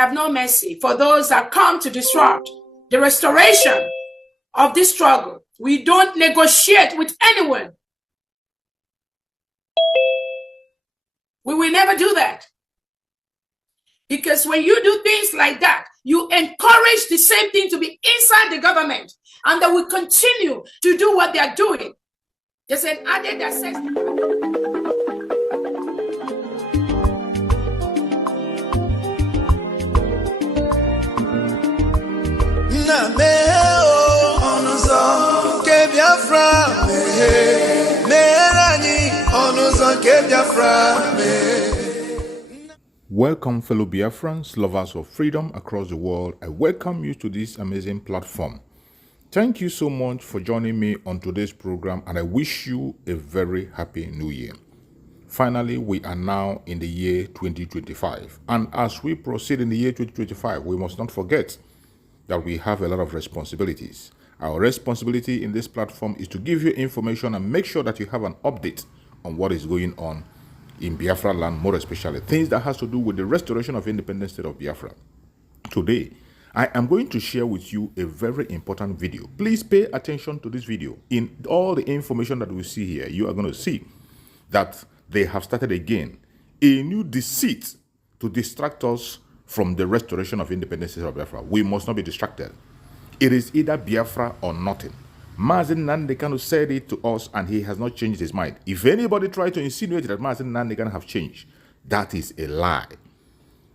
have no mercy for those that come to disrupt the restoration of this struggle. We don't negotiate with anyone. We will never do that. Because when you do things like that, you encourage the same thing to be inside the government, and they will continue to do what they are doing. There's an added that says, Welcome, fellow Biafrans, lovers of freedom across the world. I welcome you to this amazing platform. Thank you so much for joining me on today's program, and I wish you a very happy new year. Finally, we are now in the year 2025, and as we proceed in the year 2025, we must not forget that we have a lot of responsibilities. Our responsibility in this platform is to give you information and make sure that you have an update on what is going on in Biafra land, more especially things that has to do with the restoration of independent state of Biafra. Today, I am going to share with you a very important video. Please pay attention to this video. In all the information that we see here, you are going to see that they have started again a new deceit to distract us from the restoration of independent state of Biafra. We must not be distracted. It is either Biafra or nothing. Mazi Nnamdi Kanu said it to us, and he has not changed his mind. If anybody tries to insinuate that Mazi Nnamdi Kanu have changed, that is a lie.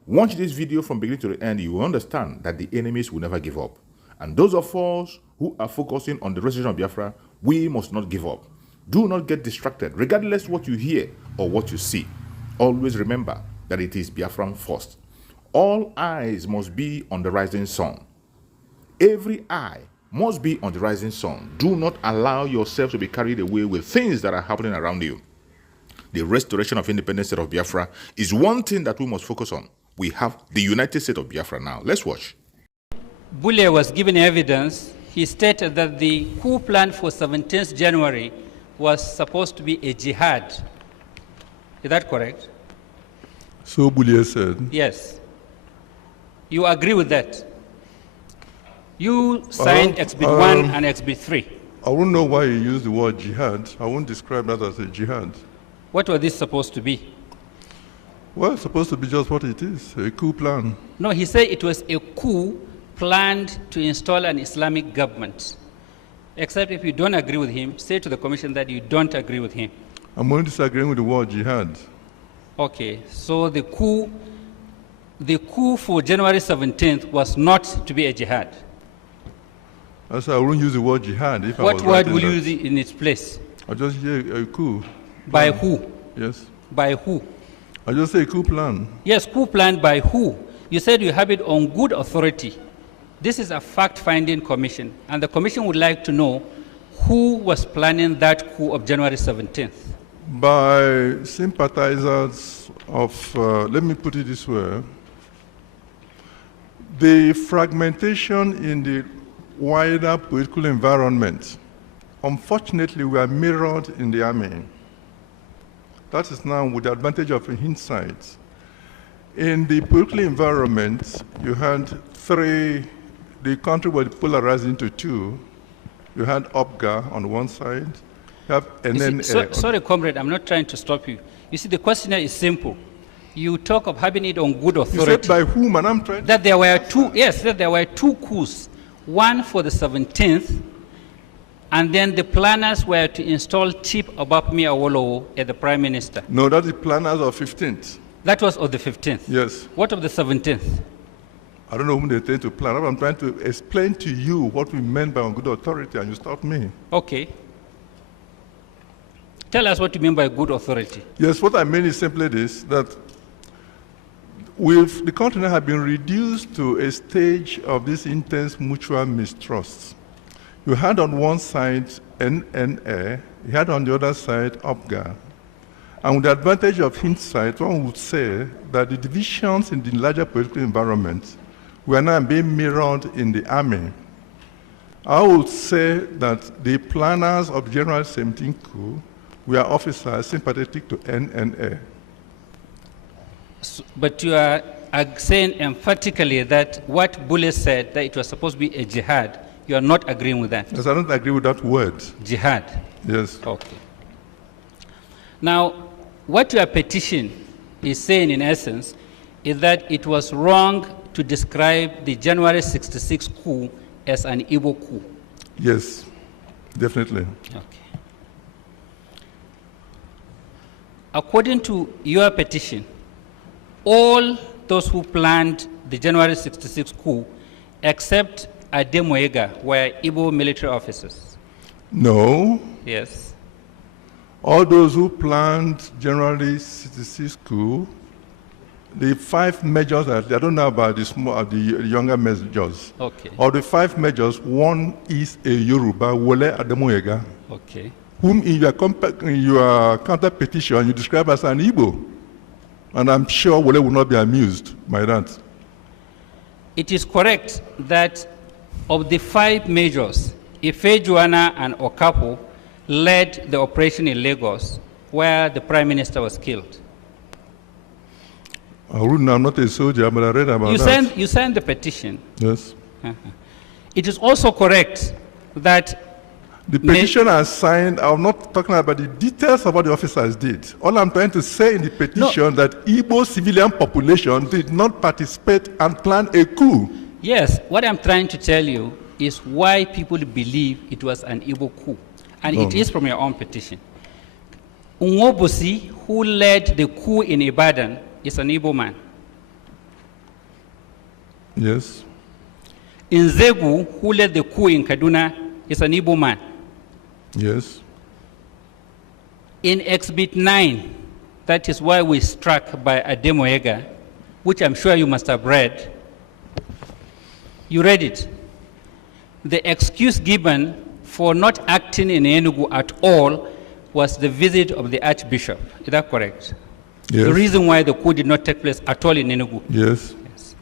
Watch this video from beginning to the end. You will understand that the enemies will never give up. And those of us who are focusing on the restoration of Biafra, we must not give up. Do not get distracted, regardless what you hear or what you see. Always remember that it is Biafran first. All eyes must be on the rising sun. Every eye must be on the rising sun. Do not allow yourself to be carried away with things that are happening around you. The restoration of independent state of Biafra is one thing that we must focus on. We have the United States of Biafra now. Let's watch. Bulle was given evidence. He stated that the coup plan for 17th January was supposed to be a jihad. Is that correct? So Bulle said. Yes. You agree with that? You signed Exhibit 1 and Exhibit 3. I won't know why you use the word jihad. I won't describe that as a jihad. What was this supposed to be? Well, it's supposed to be just what it is, a coup plan. No, he said it was a coup planned to install an Islamic government. Except if you don't agree with him, say to the commission that you don't agree with him. I'm only disagreeing with the word jihad. Okay, so the coup for January 17th was not to be a jihad. I said I wouldn't use the word jihad if I was What word will you use in its place? I just hear a coup. By who? Yes. By who? I just say coup plan. Yes, coup planned by who? You said you have it on good authority. This is a fact-finding commission, and the commission would like to know who was planning that coup of January 17th. By sympathizers of, let me put it this way, the fragmentation in the wider political environment, unfortunately, were mirrored in the army. That is now with the advantage of hindsight. In the political environment, you had the country was polarized into two. You had OPGA on one side, you have NNA. Sorry, comrade, I'm not trying to stop you. You see, the question is simple. You talk of having it on good authority. You said by whom, and I'm trying that there were two, yes, that there were two coups. One for the 17th, and then the planners were to install Chief Obafemi Awolowo as the Prime Minister. No, that is planners of 15th. That was of the 15th? Yes. What of the 17th? I don't know whom they tend to plan. I'm trying to explain to you what we meant by on good authority, and you stop me. Okay. Tell us what you mean by good authority. Yes, what I mean is simply this, that the country now have been reduced to a stage of this intense mutual mistrust. You had on one side NNA, you had on the other side OPGA. And with the advantage of hindsight, one would say that the divisions in the larger political environment were now being mirrored in the army. I would say that the planners of January 17 coup were officers sympathetic to NNA. But you are saying emphatically that what Bule said, that it was supposed to be a jihad. You are not agreeing with that? Yes, I don't agree with that word. Jihad. Yes. Okay. Now, what your petition is saying in essence is that it was wrong to describe the January 66 coup as an Igbo coup. Yes, definitely. Okay. According to your petition, all those who planned the January 66 coup, except Ademoyega, were Igbo military officers. No. Yes. All those who planned January 66 coup, the 5 majors, I don't know about the younger majors. Okay. Of the 5 majors, one is a Yoruba, Wole Ademoyega, Okay. whom in your counter petition you describe as an Igbo. And I'm sure Wole will not be amused by that. It is correct that of the 5 majors, Ife Joanna and Okapo led the operation in Lagos, where the Prime Minister was killed. I'm not a soldier, but I read about that. You signed the petition. Yes. It is also correct that The petition I signed, I'm not talking about the details of what the officers did. All I'm trying to say in the petition that Igbo civilian population did not participate and plan a coup. Yes, what I'm trying to tell you is why people believe it was an Igbo coup. And it is from your own petition. Unwobosi, who led the coup in Ibadan, is an Igbo man. Yes. Nzegu, who led the coup in Kaduna, is an Igbo man. Yes. In Exhibit 9, that is why we struck by Ademoyega, which I'm sure you must have read. You read it. The excuse given for not acting in Enugu at all was the visit of the Archbishop. Is that correct? Yes. The reason why the coup did not take place at all in Enugu. Yes. Yes.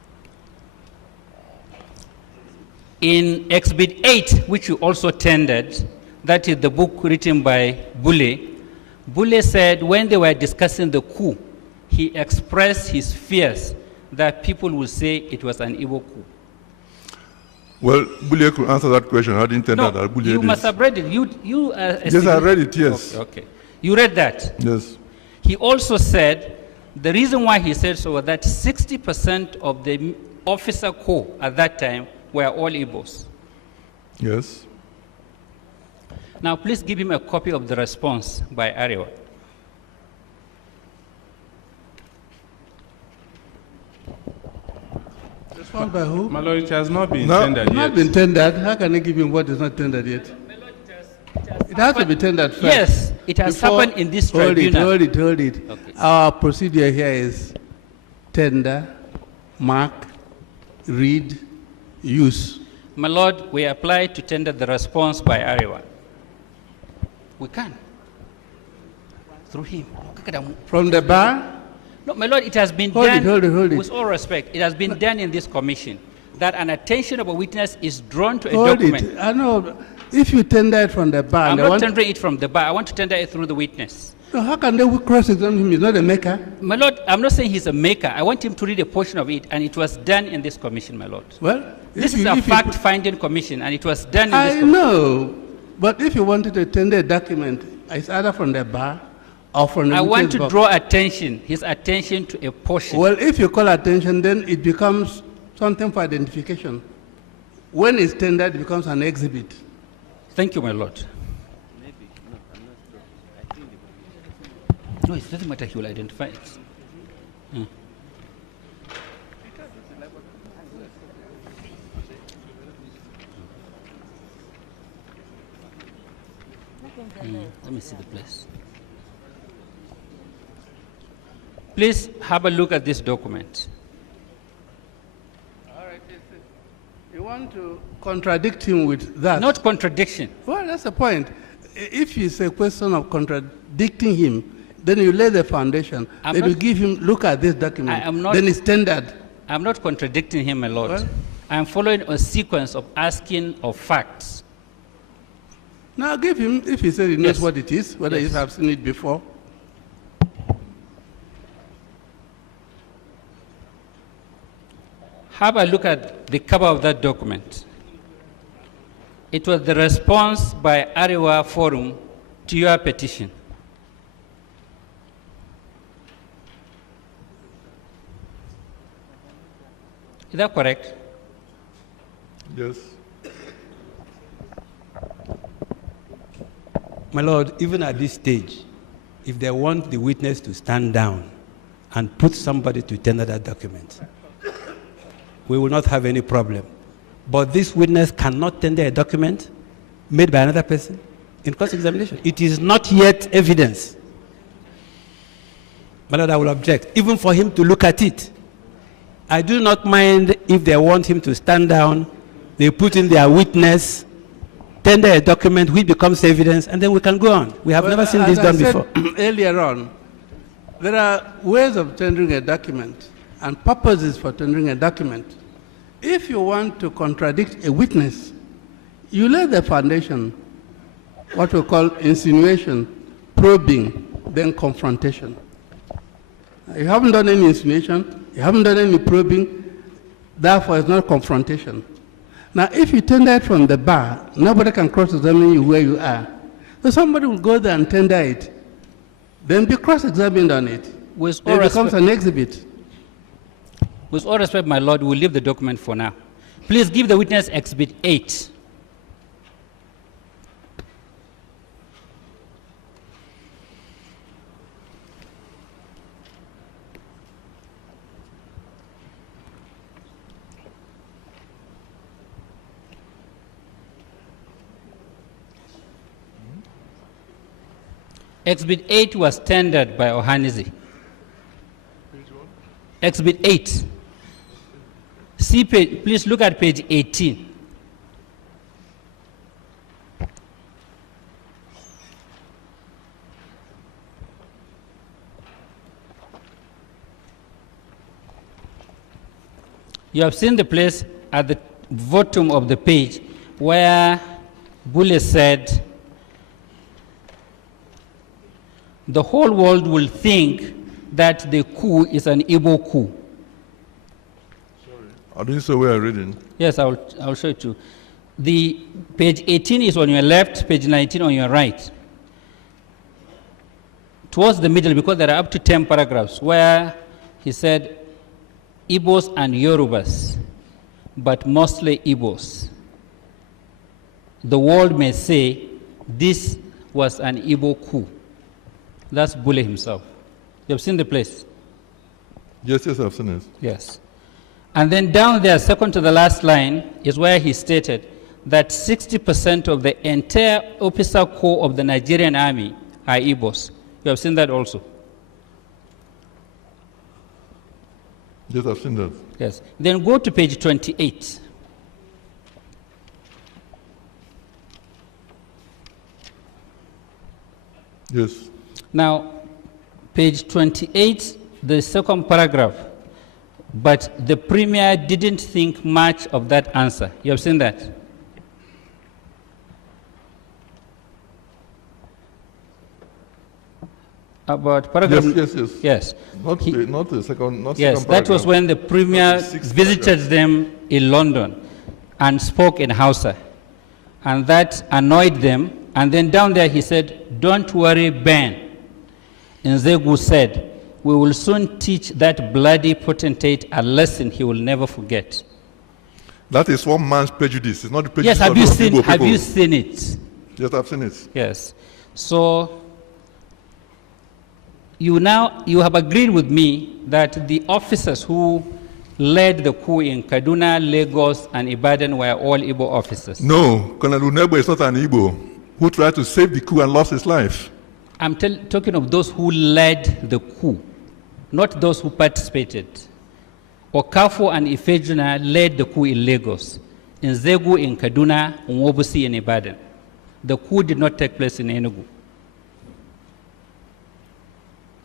In Exhibit 8, which you also tendered, that is the book written by Bule. Bule said when they were discussing the coup, he expressed his fears that people will say it was an Igbo coup. Well, Bule could answer that question. I didn't tell No, that. Bule you did. must have read it. Yes, I read it, yes. Okay. You read that? Yes. He also said the reason why he said so was that 60% of the officer corps at that time were all Igbos. Yes. Now, please give him a copy of the response by Arewa. Response by who? My Lord, it has not been No, tendered yet. Not been tendered. How can I give him what is not tendered yet? It has to be tendered first. Yes, it has happened in this tribunal. Hold it. Okay. Our procedure here is tender, mark, read, use. My Lord, we apply to tender the response by Arewa. We can. Through him. From the bar? No, my Lord, it has been Hold done, it. with all respect, it has been done in this commission that an attention of a witness is drawn to a Hold document. it. I know. If you tender it from the bar, I'm they not want- tendering it from the bar. I want to tender it through the witness. So how can they cross-examine him? He's not a maker. My Lord, I'm not saying he's a maker. I want him to read a portion of it, and it was done in this commission, my Lord. Well, This if is you- a if you- fact-finding commission, and it was done in this I commission. know, but if you wanted to tender a document, it's either from the bar or from the I want witness to box. draw his attention to a portion. Well, if you call attention, then it becomes something for identification. When it's tendered, it becomes an exhibit. Thank you, my Lord. No, it doesn't matter. He will identify it. Let me see the place. Please have a look at this document. All right. You want to contradict him with that? Not contradiction. Well, that's the point. If it's a question of contradicting him, then you lay the foundation. I'm Then you not- give him, look at this document. I am not- Then it's tendered. I'm not contradicting him, my Lord. Well- I'm following a sequence of asking of facts. Now give him, if he says he knows Yes. what it is, whether Yes. you have seen it before. Have a look at the cover of that document. It was the response by Arewa Forum to your petition. Is that correct? Yes. My Lord, even at this stage, if they want the witness to stand down and put somebody to tender that document, we will not have any problem. But this witness cannot tender a document made by another person in cross-examination. It is not yet evidence. My Lord, I will object, even for him to look at it. I do not mind if they want him to stand down, they put in their witness, tender a document which becomes evidence, and then we can go on. We have never seen this done before. Earlier on, there are ways of tendering a document and purposes for tendering a document. If you want to contradict a witness, you lay the foundation, what we call insinuation, probing, then confrontation. You haven't done any insinuation, you haven't done any probing, therefore it's not confrontation. Now, if you tender it from the bar, nobody can cross-examine you where you are. So somebody will go there and tender it, then be cross-examined on it. It becomes an exhibit. With all respect, my Lord, we'll leave the document for now. Please give the witness Exhibit 8. Exhibit 8 was tendered by Ohanizi. Exhibit 8. See page, please look at page 18. You have seen the place at the bottom of the page where Bule said, the whole world will think that the coup is an Igbo coup. Sorry, I didn't say where I'm reading. Yes, I'll show it to you. The page 18 is on your left, page 19 on your right. Towards the middle, because there are up to 10 paragraphs, where he said, Igbos and Yorubas, but mostly Igbos. The world may say this was an Igbo coup. That's Bule himself. You have seen the place? Yes, I've seen it. Yes. And then down there, second to the last line, is where he stated that 60% of the entire officer corps of the Nigerian army are Igbos. You have seen that also? Yes, I've seen that. Yes. Then go to page 28. Yes. Now, page 28, the second paragraph, but the premier didn't think much of that answer. You have seen that? About paragraph. Yes. Not the second. Not yes, second that paragraph. was when the premier visited them in London and spoke in Hausa, and that annoyed them. And then down there he said, "Don't worry, Ben." Nzegu said, "We will soon teach that bloody potentate a lesson he will never forget." That is one man's prejudice. It's not the prejudice Yes, have of you the seen? Igbo Have people. you seen it? Yes, I've seen it. Yes. So you have agreed with me that the officers who led the coup in Kaduna, Lagos, and Ibadan were all Igbo officers. No, Colonel Unebo is not an Igbo who tried to save the coup and lost his life. I'm talking of those who led the coup, not those who participated. Okafo and Ifejuna led the coup in Lagos, Nzegu in Kaduna, Nwobusi in Ibadan. The coup did not take place in Enugu.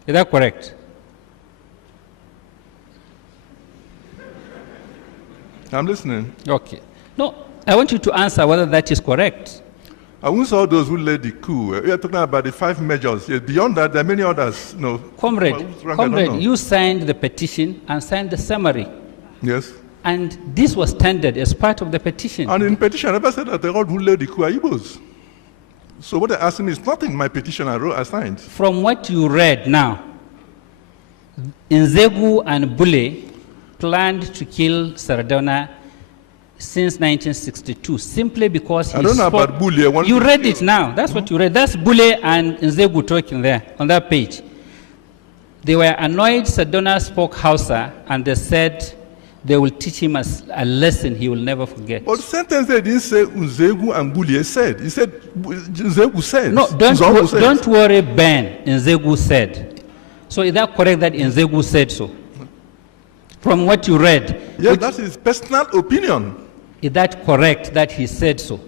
Is that correct? I'm listening. Okay. No, I want you to answer whether that is correct. I won't say those who led the coup. We are talking about the 5 majors. Yes, beyond that, there are many others. No. Comrade, you signed the petition and signed the summary. Yes. And this was tendered as part of the petition. And in petition, I never said that the God who led the coup are Igbos. So what they're asking is nothing in my petition I signed. From what you read now, Nzegu and Bule planned to kill Sardauna since 1962, simply because he I don't know spoke. about Bule. You read it now. That's what you read. That's Bule and Nzegu talking there on that page. They were annoyed Sardauna spoke Hausa, and they said they will teach him a lesson he will never forget. But the sentence they didn't say Nzegu and Bule said. He said Nzegu said. No, don't worry, Ben. Nzegu said. So is that correct that Nzegu said so? From what you read. Yes, that's his personal opinion. Is that correct that he said so?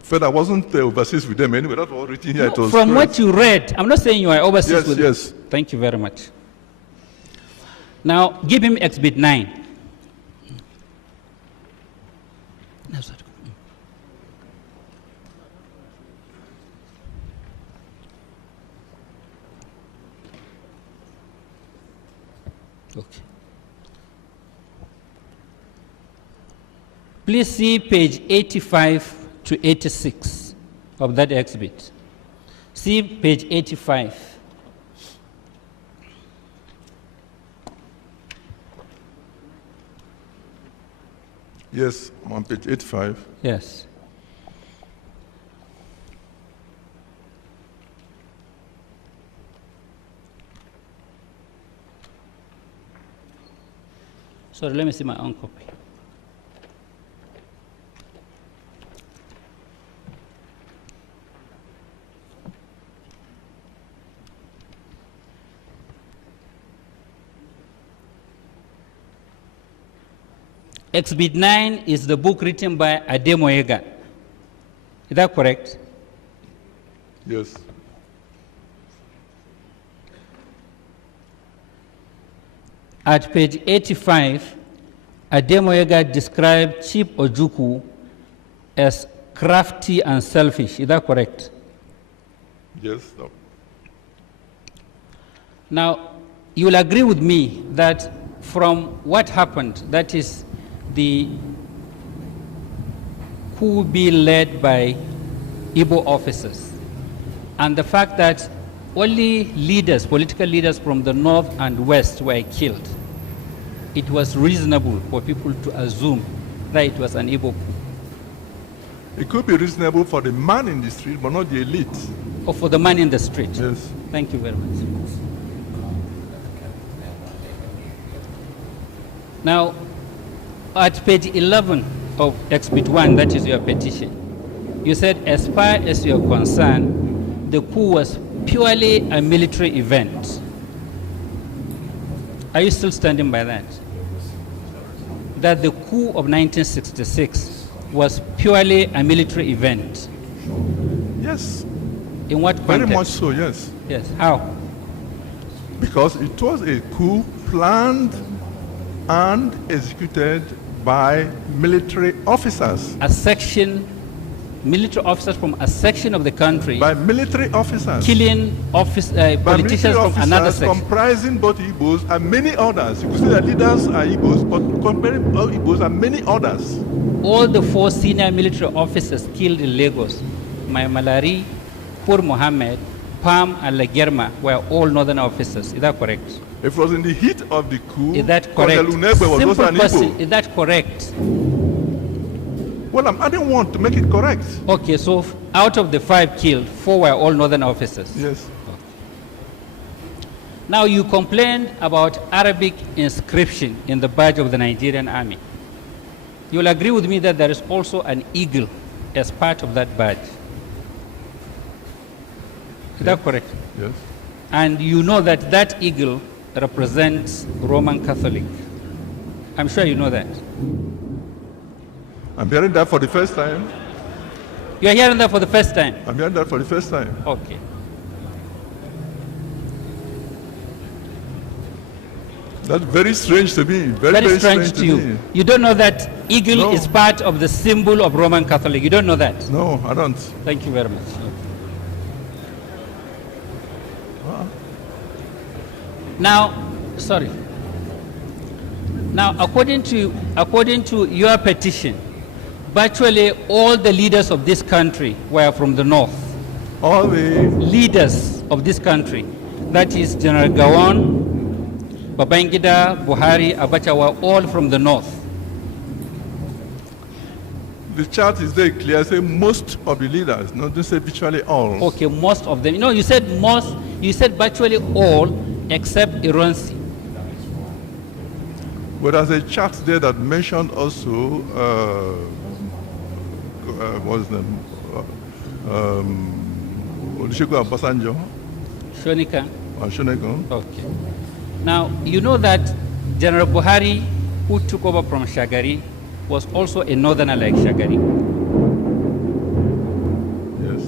Fed, I wasn't overseas with them anyway. That's all written here. No, from what you read, I'm not saying you are overseas with them. Yes. Thank you very much. Now, give him Exhibit 9. Okay. Please see page 85 to 86 of that exhibit. See page 85. Yes, I'm on page 85. Yes. Sorry, let me see my own copy. Exhibit 9 is the book written by Ademoyega. Is that correct? Yes. At page 85, Ademoyega described Chief Ojukwu as crafty and selfish. Is that correct? Yes. No. Now, you will agree with me that from what happened, that is the coup being led by Igbo officers, and the fact that only leaders, political leaders from the north and west were killed, it was reasonable for people to assume that it was an Igbo coup. It could be reasonable for the man in the street, but not the elite. Or for the man in the street. Yes. Thank you very much. Now, at page 11 of Exhibit 1, that is your petition, you said, as far as you're concerned, the coup was purely a military event. Are you still standing by that? That the coup of 1966 was purely a military event? Yes. In what context? Very much so, yes. Yes. How? Because it was a coup planned and executed by military officers. A section, military officers from a section of the country. By military officers. Killing politicians from another section. Comprising both Igbos and many others. You could say the leaders are Igbos, but comparing all Igbos and many others. All the 4 senior military officers killed in Lagos, Mai Malari, Pur Mohammed, Pam, and Lagerma were all northern officers. Is that correct? It was in the heat of the coup. Is that correct? Was also an Igbo. Is that correct? Well, I'm adding 1 to make it correct. Okay, so out of the 5 killed, 4 were all northern officers. Yes. Okay. Now you complained about Arabic inscription in the badge of the Nigerian army. You will agree with me that there is also an eagle as part of that badge. Is that correct? Yes. And you know that that eagle represents Roman Catholic. I'm sure you know that. I'm hearing that for the first time. You are hearing that for the first time? I'm hearing that for the first time. Okay. That's very strange to me. Very strange to you. me. You don't know that eagle is part of the symbol of Roman Catholic. You don't know that? No, I don't. Thank you very much. Now, sorry. Now, according to your petition, virtually all the leaders of this country were from the north. All the Leaders of this country, that is General Gowon, Babangida, Buhari, Abacha, were all from the north. The chart is very clear. Say most of the leaders, not just say virtually all. Okay, most of them. You said most, you said virtually all except Iransi. But there's a chart there that mentioned also, what's the name? Olusegun Obasanjo. Shonika. Shonekan. Okay. Now, you know that General Buhari, who took over from Shagari, was also a northerner like Shagari. Yes.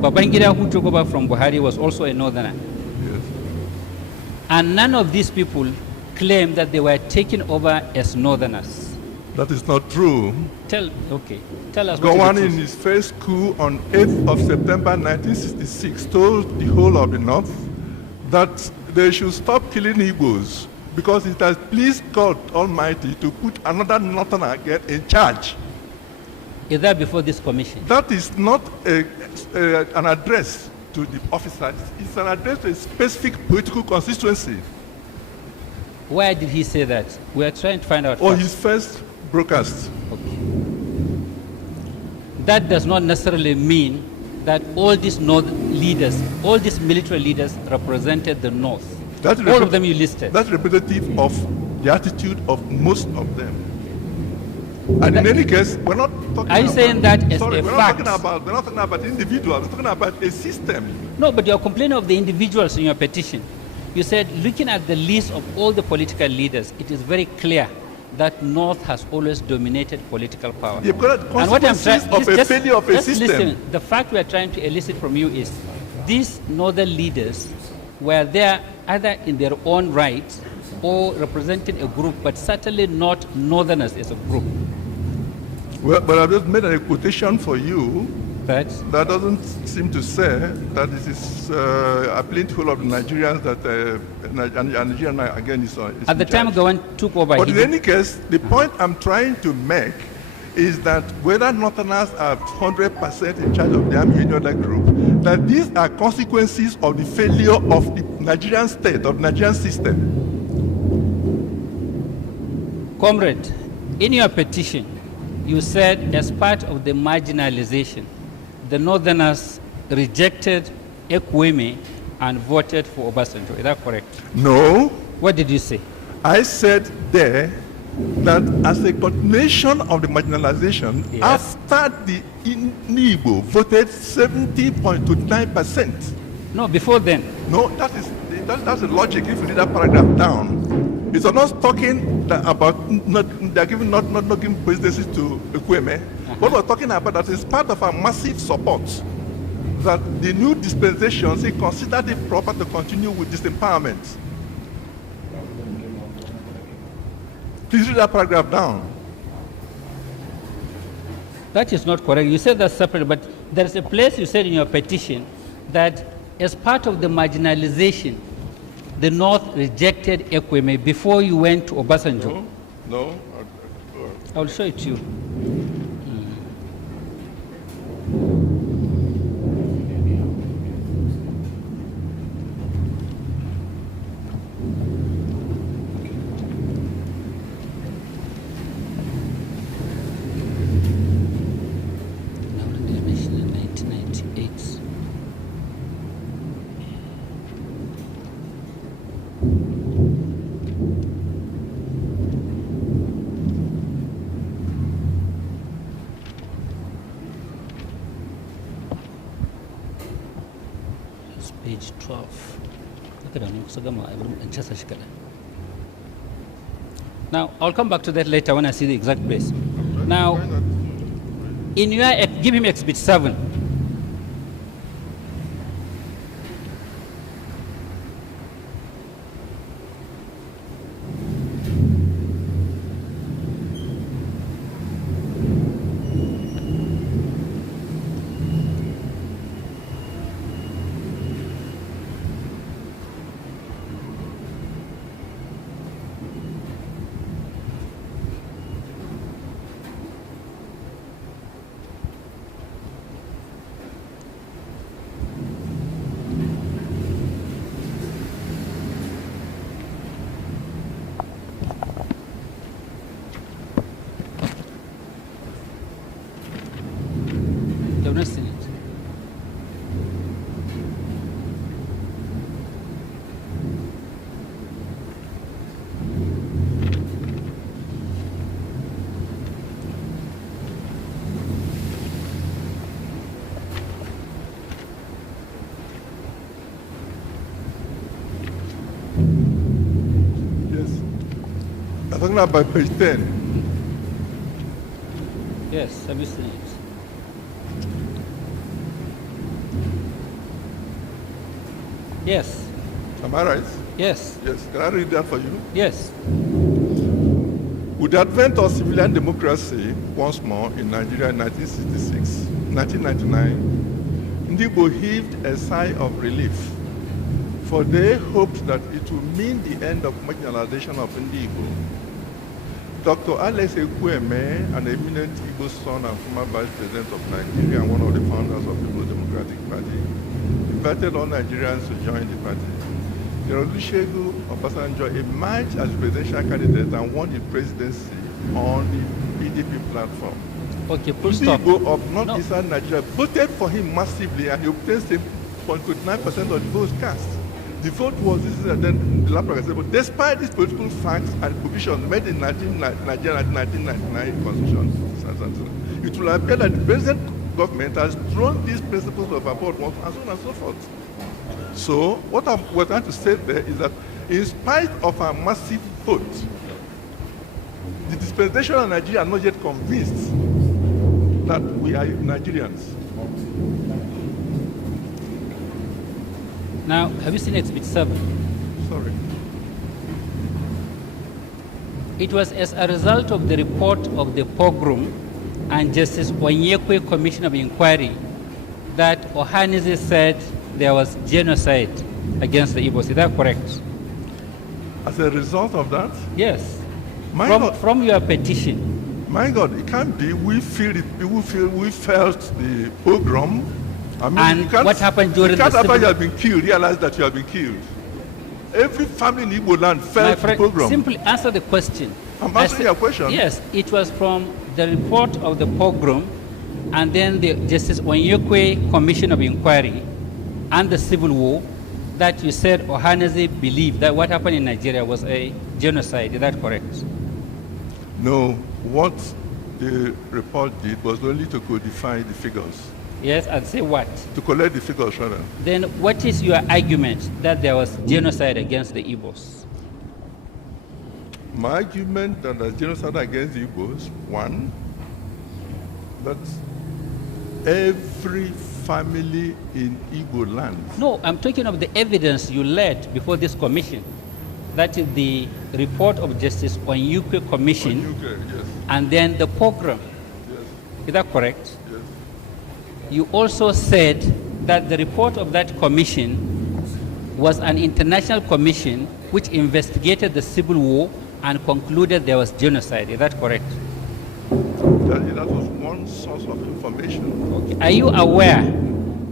Babangida, who took over from Buhari, was also a northerner. Yes. And none of these people claim that they were taken over as northerners. That is not true. Tell us what Gowon it in is. his first coup on 8th of September 1966 told the whole of the North that they should stop killing Igbos because it has pleased God Almighty to put another northerner again in charge. Is that before this commission? That is not an address to the officers. It's an address to a specific political constituency. Why did he say that? We are trying to find out. Or facts. his first broadcast. Okay. That does not necessarily mean that all these North leaders, all these military leaders represented the North. All of them you listed. That's representative of the attitude of most of them. And in any case, we're not talking Are you about, saying that as sorry, a we're fact? Not talking about individuals, we're talking about a system. No, but you're complaining of the individuals in your petition. You said, looking at the list of all the political leaders, it is very clear that North has always dominated political power. You've got consequences of a failure of a system. Listen, the fact we are trying to elicit from you is these northern leaders were there either in their own right or representing a group, but certainly not northerners as a group. Well, but I've just made a quotation for you That doesn't seem to say that this is appealing to all of the Nigerians that Nigeria again is at the time Gowon took over. But in any case, the point I'm trying to make is that whether Northerners are 100% in charge of the army or any other group, that these are consequences of the failure of the Nigerian state, of the Nigerian system. Comrade, in your petition, you said as part of the marginalization, the Northerners rejected Ekweme and voted for Obasanjo. Is that correct? No. What did you say? I said there that as a continuation of the marginalization, Yes. after the Igbo voted 70.29%. No, before then. No, that's the logic if you read that paragraph down. It's not talking about they're giving not giving presidencies to Ekweme. What we're talking about that is part of our massive support that the new dispensations considered it proper to continue with disempowerment. Please read that paragraph down. That is not correct. You said that separately, but there is a place you said in your petition that as part of the marginalization, the North rejected Ekweme before you went to Obasanjo. No. I'll show it to you. Page 12. Now, I'll come back to that later when I see the exact place. Now, in your, give him exhibit 7. I've not seen it. Yes. I'm talking about page 10. Yes, have you seen it? Yes, Am I right? yes, Yes. Can I read that for you? yes. With the advent of civilian democracy once more in Nigeria in 1999, Ndigbo heaved a sigh of relief, for they hoped that it would mean the end of marginalization of Ndigbo. Dr. Alex Ekwueme, an eminent Igbo son and former vice president of Nigeria and one of the founders of the Igbo Democratic Party, invited all Nigerians to join the party. Olusegun Obasanjo emerged as presidential candidate and won the presidency on the PDP platform. Okay, full stop. Ndigbo of northeastern Nigeria voted for him massively and he obtained 0.29% of the votes cast. The vote was this and then the last said, but despite these political facts and provisions made in Nigeria 1999 constitution, it will appear that the present government has thrown these principles of abroad and so on and so forth. So what we're trying to say there is that in spite of our massive vote, the dispensation of Nigeria are not yet convinced that we are Nigerians. Now, have you seen Exhibit 7? Sorry. It was as a result of the report of the pogrom and Justice Onyekwe Commission of Inquiry that Ohanaeze said there was genocide against the Igbos. Is that correct? As a result of that? Yes. From your petition. My God, it can't be. We felt the pogrom. I mean, And what happened during the after civil... you have been killed, realize that you have been killed. Every family in Igbo land felt the pogrom. Simply answer the question. I'm answering your question. Yes, it was from the report of the pogrom and then the Justice Onyekwe Commission of Inquiry and the Civil War that you said Ohanaeze believed that what happened in Nigeria was a genocide. Is that correct? No, what the report did was only to codify the figures. Yes, and say what? To collect the figures, rather. Then what is your argument that there was genocide against the Igbos? My argument that there's genocide against the Igbos, one, that every family in Igbo land. No, I'm talking of the evidence you led before this commission. That is the report of Justice Onyekwe Commission, yes. and then the pogrom. Yes. Is that correct? Yes. You also said that the report of that commission was an international commission which investigated the civil war and concluded there was genocide. Is that correct? That was one source of information. Okay. Are you aware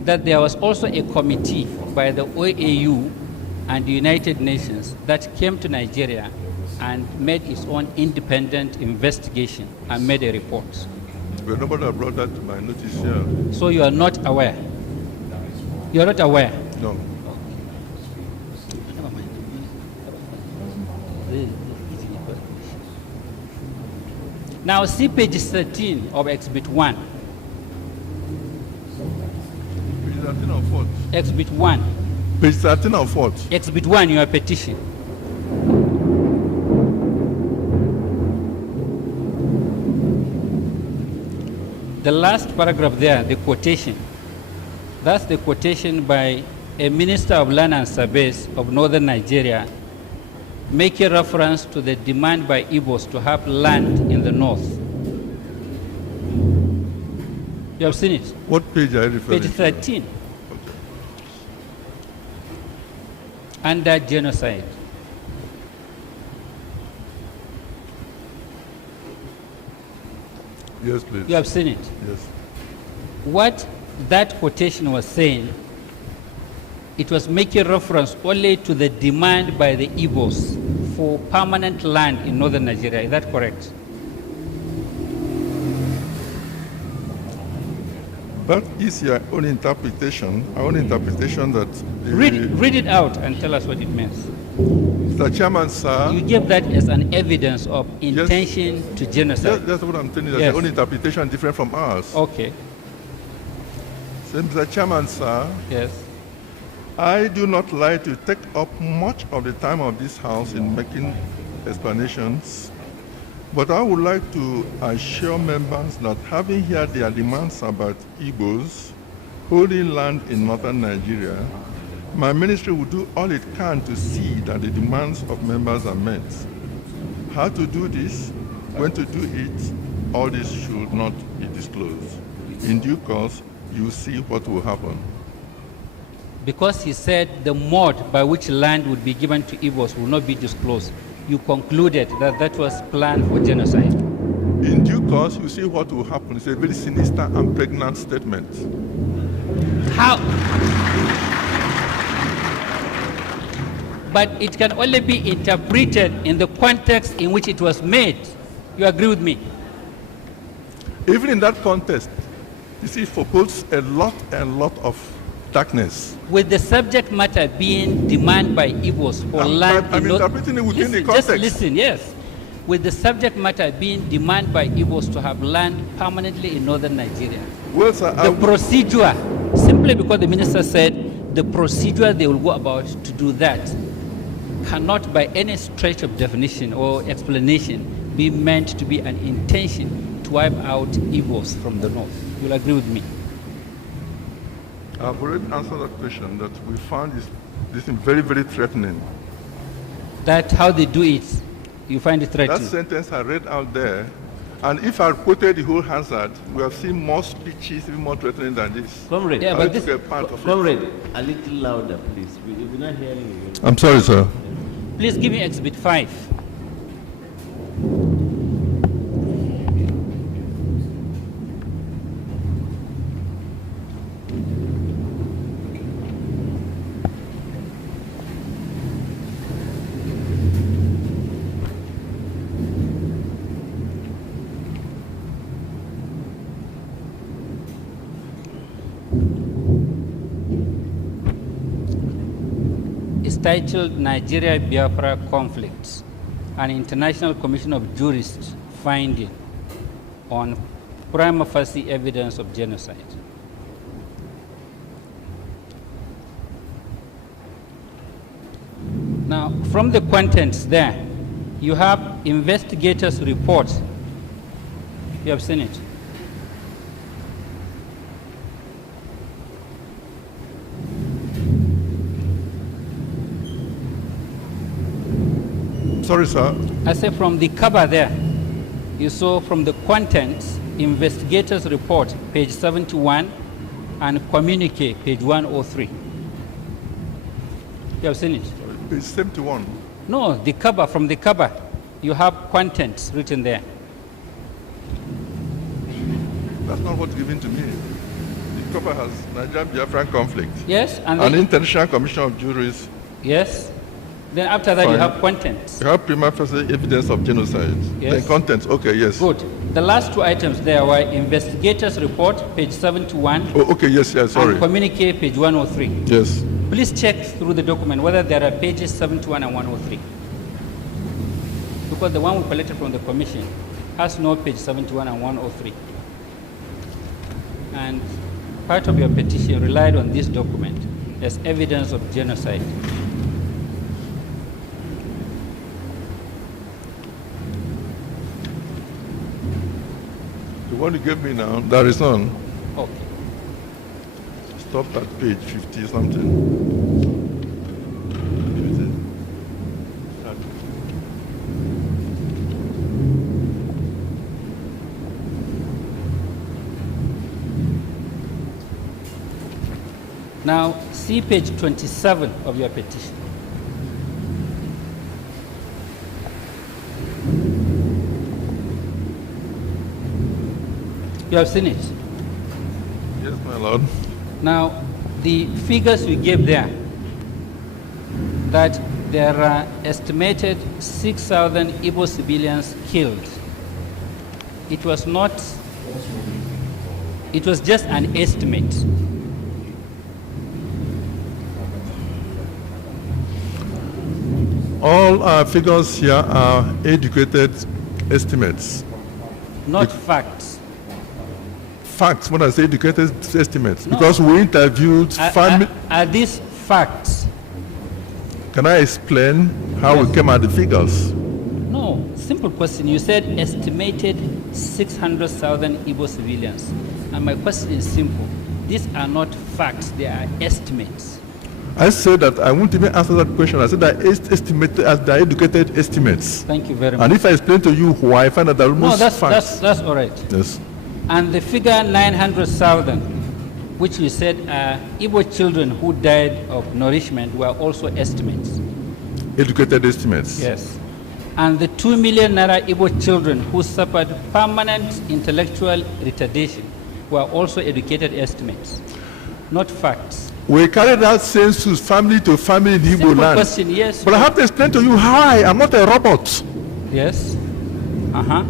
that there was also a committee by the OAU and the United Nations that came to Nigeria and made its own independent investigation and made a report? But nobody brought that to my notice here. So you are not aware? You are not aware? No. Never mind. Now see page 13 of Exhibit 1. Page 13 of what? Exhibit 1. Page 13 of what? Exhibit 1, your petition. The last paragraph there, the quotation, that's the quotation by a minister of land and surveys of northern Nigeria, making reference to the demand by Igbos to have land in the north. You have seen it? What page are you referring Page to? 13. Under genocide. Yes, please. You have seen it? Yes. What that quotation was saying, it was making reference only to the demand by the Igbos for permanent land in northern Nigeria. Is that correct? That is your own interpretation, our own interpretation that... Read it out and tell us what it means. Mr. Chairman, sir... You gave that as an evidence of intention to genocide. That's what I'm telling you. Yes. Your own interpretation different from ours. Okay. So, Mr. Chairman, sir... Yes. I do not like to take up much of the time of this House in making explanations, but I would like to assure members that having heard their demands about Igbos holding land in northern Nigeria, my ministry will do all it can to see that the demands of members are met. How to do this, when to do it, all this should not be disclosed. In due course, you see what will happen. Because he said the mode by which land would be given to Igbos will not be disclosed, you concluded that that was planned for genocide. In due course, you see what will happen. It's a very sinister and pregnant statement. How? But it can only be interpreted in the context in which it was made. You agree with me? Even in that context, you see, it forebodes a lot of darkness. With the subject matter being demand by Igbos for land... I'm interpreting it within the context. Just listen, yes. With the subject matter being demand by Igbos to have land permanently in northern Nigeria. Well, sir, the procedure, simply because the minister said the procedure they will go about to do that cannot by any stretch of definition or explanation be meant to be an intention to wipe out Igbos from the north. You'll agree with me? I've already answered that question, that we found this thing very, very threatening. That how they do it, you find it threatening? That sentence I read out there, and if I quoted the whole hazard, we have seen more speeches even more threatening than this. Comrade, yeah, but this a part of comrade, a little louder, please. We're not hearing you. I'm sorry, sir. Please give me Exhibit 5. Titled Nigeria Biafra Conflicts, an International Commission of Jurists finding on prima facie evidence of genocide. Now, from the contents there, you have investigators' report. You have seen it. Sorry, sir. I say from the cover there, you saw from the contents, investigators' report, page 71, and communique, page 103. You have seen it? Page 71. No, the cover, from the cover, you have contents written there. That's not what's given to me. The cover has Nigeria Biafra conflict. Yes, and an International Commission of Jurists. Yes. Then after that, you have contents. You have prima facie evidence of genocide. Yes. Then contents, okay, yes. Good. The last two items there were investigators' report, page 71. Oh, okay, yes, sorry. And communique, page 103. Yes. Please check through the document whether there are pages 71 and 103. Because the one we collected from the commission has no page 71 and 103. And part of your petition relied on this document as evidence of genocide. The one you gave me now, there is none. Okay. Stop at page 50 something. Now, see page 27 of your petition. You have seen it? Yes, my lord. Now, the figures we gave there, that there are estimated 6,000 Igbo civilians killed. It was not It was just an estimate. All our figures here are educated estimates. Not facts. Facts, when I say educated estimates, No. because we interviewed family. Are these facts? Can I explain how we came at the figures? No, simple question. You said estimated 600,000 Igbo civilians. And my question is simple. These are not facts, they are estimates. I said that I won't even answer that question. I said that estimated as the educated estimates. Thank you very much. And if I explain to you why, I find that there are No, almost facts. that's all right. Yes. And the figure 900,000, which you said are Igbo children who died of nourishment, were also estimates. Educated estimates. Yes. And the 2 million Naira Igbo children who suffered permanent intellectual retardation were also educated estimates, not facts. We carried out census family to family in Igbo Simple land. question, yes. But I have to explain to you how I'm not a robot. Yes. Uh-huh.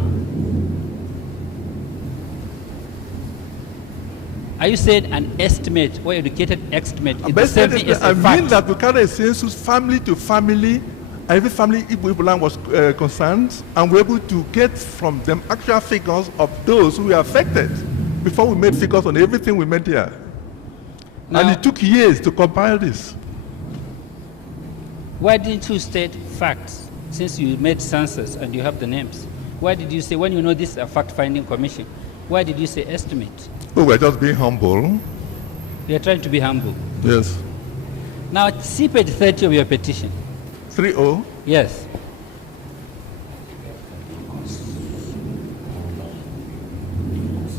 Are you saying an estimate or educated estimate is the same thing as I a mean fact? that we carried a census family to family. Every family Igbo land was concerned, and we're able to get from them actual figures of those who were affected before we made figures on everything we made here. Now, And it took years to compile this. why didn't you state facts since you made census and you have the names? Why did you say, when you know this is a fact-finding commission, why did you say estimate? Oh, we're just being humble. You're trying to be humble. Yes. Now, see page 30 of your petition. 3-0. Yes.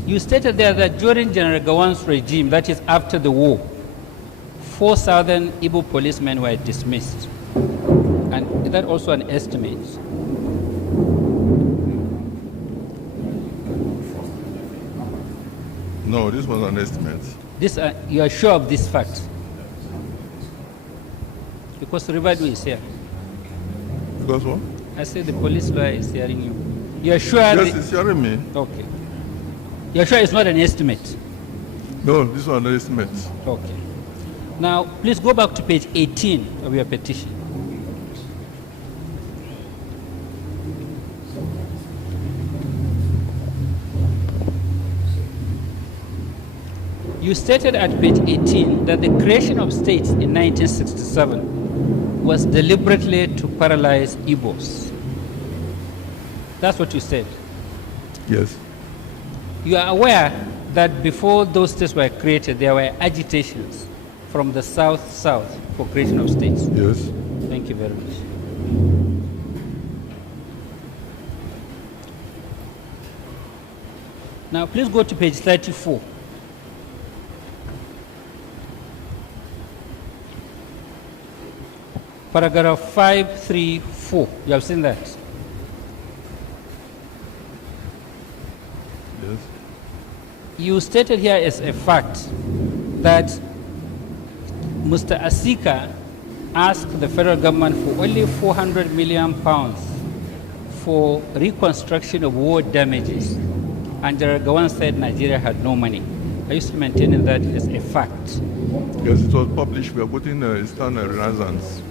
You stated there that during General Gawan's regime, that is after the war, 4,000 Igbo policemen were dismissed. And is that also an estimate? No, this was an estimate. This, you are sure of this fact? Because Ribadu is here. Because what? I said the police lawyer is hearing you. You are sure? Yes, it's hearing me. Okay. You are sure it's not an estimate? No, this was an estimate. Okay. Now, please go back to page 18 of your petition. You stated at page 18 that the creation of states in 1967 was deliberately to paralyze Igbos. That's what you said. Yes. You are aware that before those states were created, there were agitations from the south for creation of states. Yes. Thank you very much. Now, please go to page 34. Paragraph 534. You have seen that? Yes. You stated here as a fact that Mr. Asika asked the federal government for only 400 million pounds for reconstruction of war damages, and General Gawan said Nigeria had no money. Are you still maintaining that as a fact? Yes, it was published. We are putting Eastern Renaissance.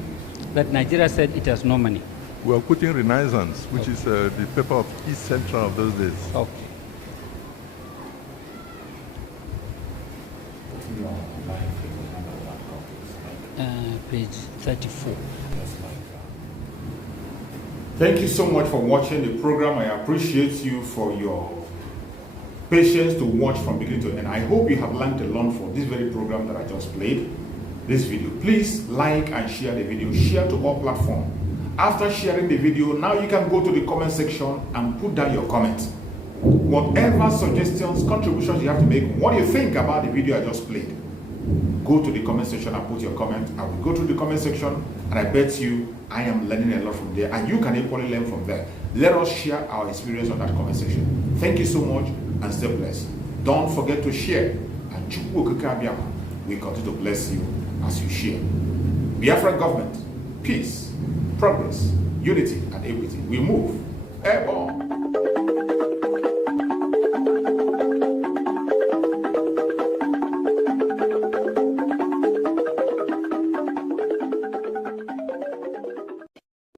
That Nigeria said it has no money? We are putting Renaissance, which is the paper of East Central of those days. Okay. Page 34. Thank you so much for watching the program. I appreciate you for your patience to watch from beginning to end. I hope you have learned a lot from this very program that I just played, this video. Please like and share the video. Share to all platforms. After sharing the video, now you can go to the comment section and put down your comments. Whatever suggestions, contributions you have to make, what do you think about the video I just played? Go to the comment section and put your comment. I will go to the comment section, and I bet you I am learning a lot from there, and you can equally learn from there. Let us share our experience on that comment section. Thank you so much, and stay blessed. Don't forget to share, and we continue to bless you as you share. Biafra government, peace, progress, unity, and equity. We move. Airborne.